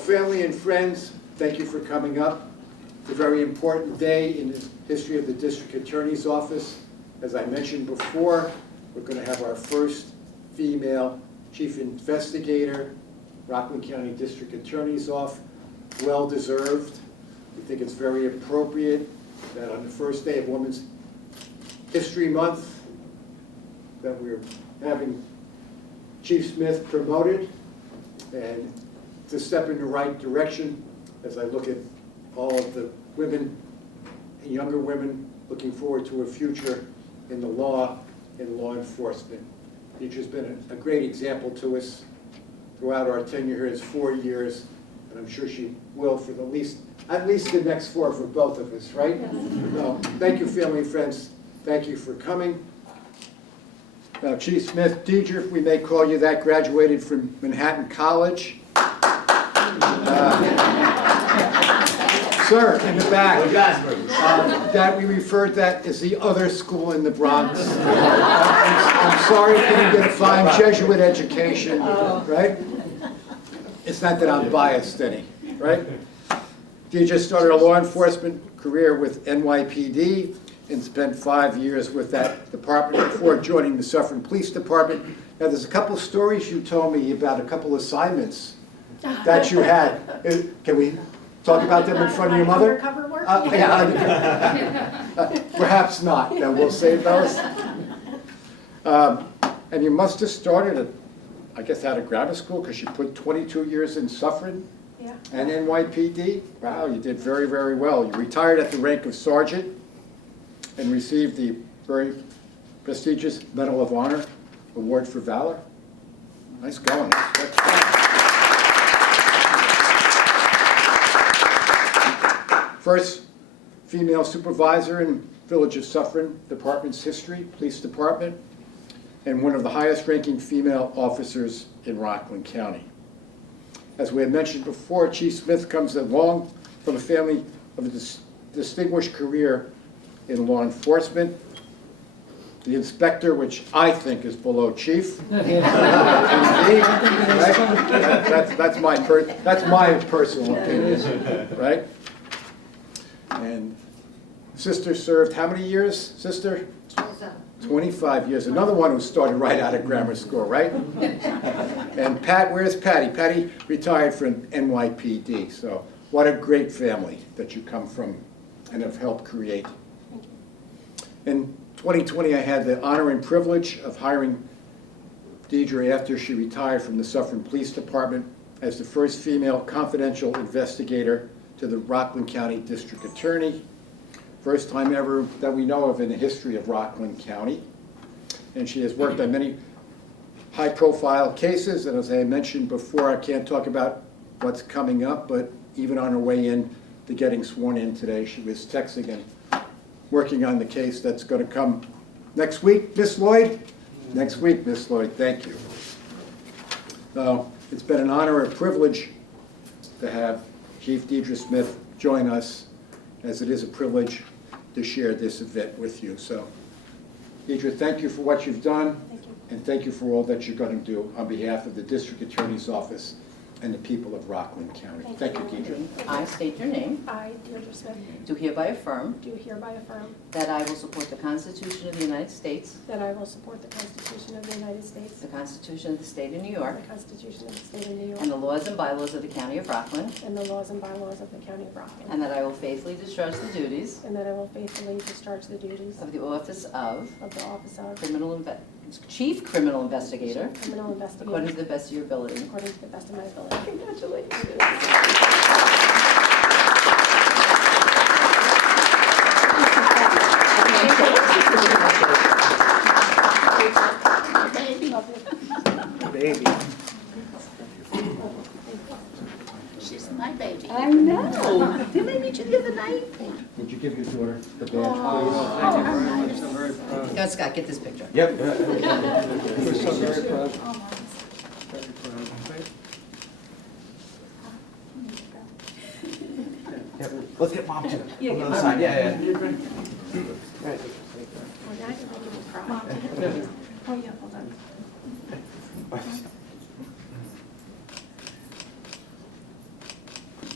family and friends, thank you for coming up. It's a very important day in the history of the District Attorney's Office. As I mentioned before, we're going to have our first female Chief Investigator, Rockland County District Attorney's Office. Well deserved. We think it's very appropriate that on the first day of Women's History Month that we're having Chief Smith promoted, and it's a step in the right direction as I look at all of the women and younger women looking forward to a future in the law and law enforcement. Deirdre's been a great example to us throughout our tenure here. It's 4 years, and I'm sure she will for at least the next 4 for both of us, right? Yes. So, thank you, family and friends. Thank you for coming. Now, Chief Smith, Deirdre, if we may call you that, graduated from Manhattan College. Sir, in the back, that we referred that as the other school in the Bronx. I'm sorry you didn't get a fine Jesuit education, right? It's not that I'm biased any, right? Deirdre started a law enforcement career with NYPD and spent 5 years with that department before joining the Suffern Police Department. Now, there's a couple of stories you told me about a couple assignments that you had. Can we talk about them in front of your mother? Undercover work? Perhaps not. Then we'll save those. And you must have started at, I guess, out of grammar school because you put 22 years in Suffern and NYPD. Wow, you did very, very well. You retired at the rank of sergeant and received the very prestigious Medal of Honor Award for Valor. Nice going. First female supervisor in Village of Suffern Department's history, Police Department, and one of the highest ranking female officers in Rockland County. As we had mentioned before, Chief Smith comes along from a family of a distinguished career in law enforcement. The inspector, which I think is below chief. That's my personal opinion, right? And sister served how many years, sister? 25 years. Another one who started right out of grammar school, right? And Pat, where's Patty? Patty retired from NYPD. So what a great family that you come from and have helped create. In 2020, I had the honor and privilege of hiring Deirdre after she retired from the Suffern Police Department as the first female confidential investigator to the Rockland County District Attorney. First time ever that we know of in the history of Rockland County. And she has worked on many high-profile cases, and as I mentioned before, I can't talk about what's coming up, but even on her way in to getting sworn in today, she was texting and working on the case that's going to come next week, Miss Lloyd? Next week, Miss Lloyd, thank you. So it's been an honor and privilege to have Chief Deirdre Smith join us, as it is a privilege to share this event with you. So, Deirdre, thank you for what you've done, and thank you for all that you're going to do on behalf of the District Attorney's Office and the people of Rockland County. Thank you, Deirdre. I state your name. I, Deirdre Smith, Do hereby affirm do hereby affirm that I will support the Constitution of the United States, that I will support the Constitution of the United States, the Constitution of the State of New York, the Constitution of the State of New York, and the laws and bylaws of the County of Rockland, and the laws and bylaws of the County of Rockland, and that I will faithfully discharge the duties and that I will faithfully discharge the duties of the office of of the office of Chief Criminal Investigator criminal according investigator to the best of your ability. according to the best of my ability. Congratulations. Baby. She's my baby. I know. Didn't I meet you the other night? Would you give your daughter the badge, please? Go, Scott, get this picture. Yep. We're so very proud. Very proud. Let's get mom too. Yeah, On the get other mom. side. Yeah. Well, now you're making me cry. Oh, yeah, hold on.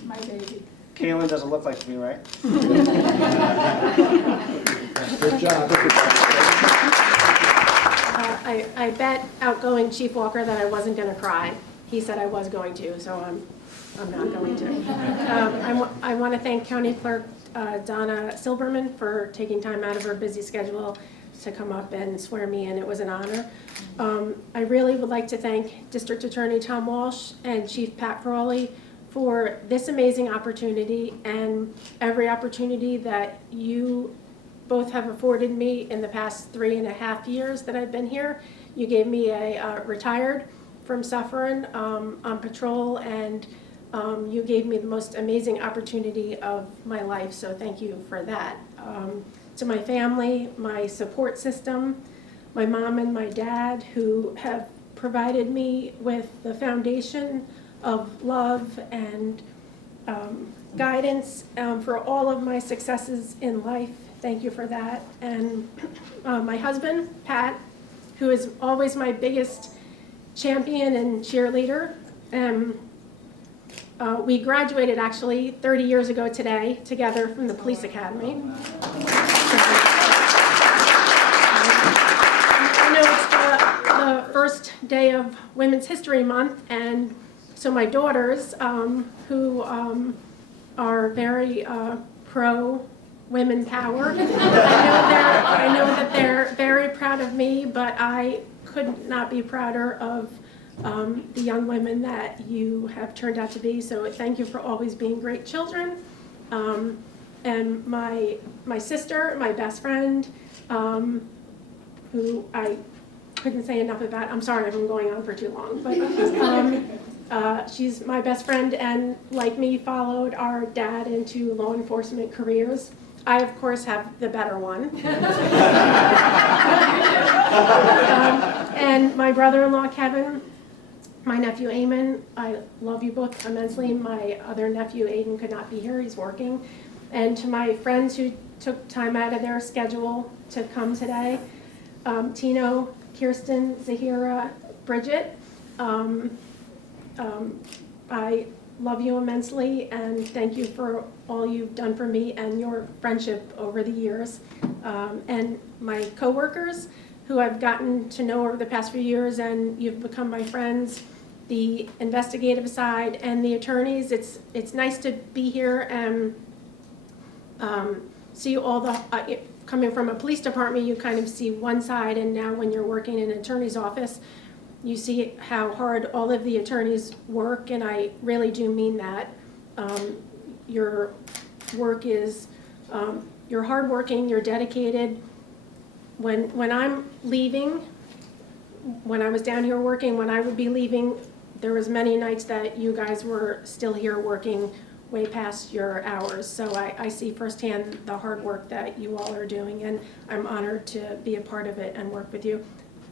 My baby. Kaylin doesn't look like me, right? Good job. I bet outgoing Chief Walker that I wasn't going to cry. He said I was going to, so I'm not going to. I want to thank County Clerk Donna Silberman for taking time out of her busy schedule to come up and swear me in. It was an honor. I really would like to thank District Attorney Tom Walsh and Chief Pat Frawley for this amazing opportunity and every opportunity that you both have afforded me in the past 3.5 years that I've been here. You gave me a retired from suffering on patrol, and you gave me the most amazing opportunity of my life, so thank you for that. To my family, my support system, my mom and my dad, who have provided me with the foundation of love and guidance for all of my successes in life. Thank you for that. And my husband, Pat, who is always my biggest champion and cheerleader. We graduated actually 30 years ago today together from the police academy. I know it's the first day of Women's History Month, and so my daughters, who are very pro women power, I know that they're very proud of me, but I could not be prouder of the young women that you have turned out to be. So thank you for always being great children. And my sister, my best friend, who I couldn't say enough about. I'm sorry if I'm going on for too long, but she's my best friend, and like me, followed our dad into law enforcement careers. I, of course, have the better one. And my brother-in-law, Kevin, my nephew, Eamon, I love you both immensely. My other nephew, Aiden, could not be here. He's working. And to my friends who took time out of their schedule to come today, Tino, Kirsten, Zahira, Bridget, I love you immensely, and thank you for all you've done for me and your friendship over the years. And my coworkers, who I've gotten to know over the past few years, and you've become my friends, the investigative side and the attorneys. It's nice to be here and see all the, coming from a police department, you kind of see one side, and now when you're working in an attorney's office, you see how hard all of the attorneys work, and I really do mean that. Your work is, you're hardworking, you're dedicated. When I'm leaving, when I was down here working, when I would be leaving, there was many nights that you guys were still here working way past your hours. So I see firsthand the hard work that you all are doing, and I'm honored to be a part of it and work with you.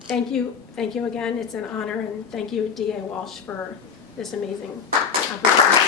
Thank you again. It's an honor, and thank you, D.A. Walsh, for this amazing opportunity.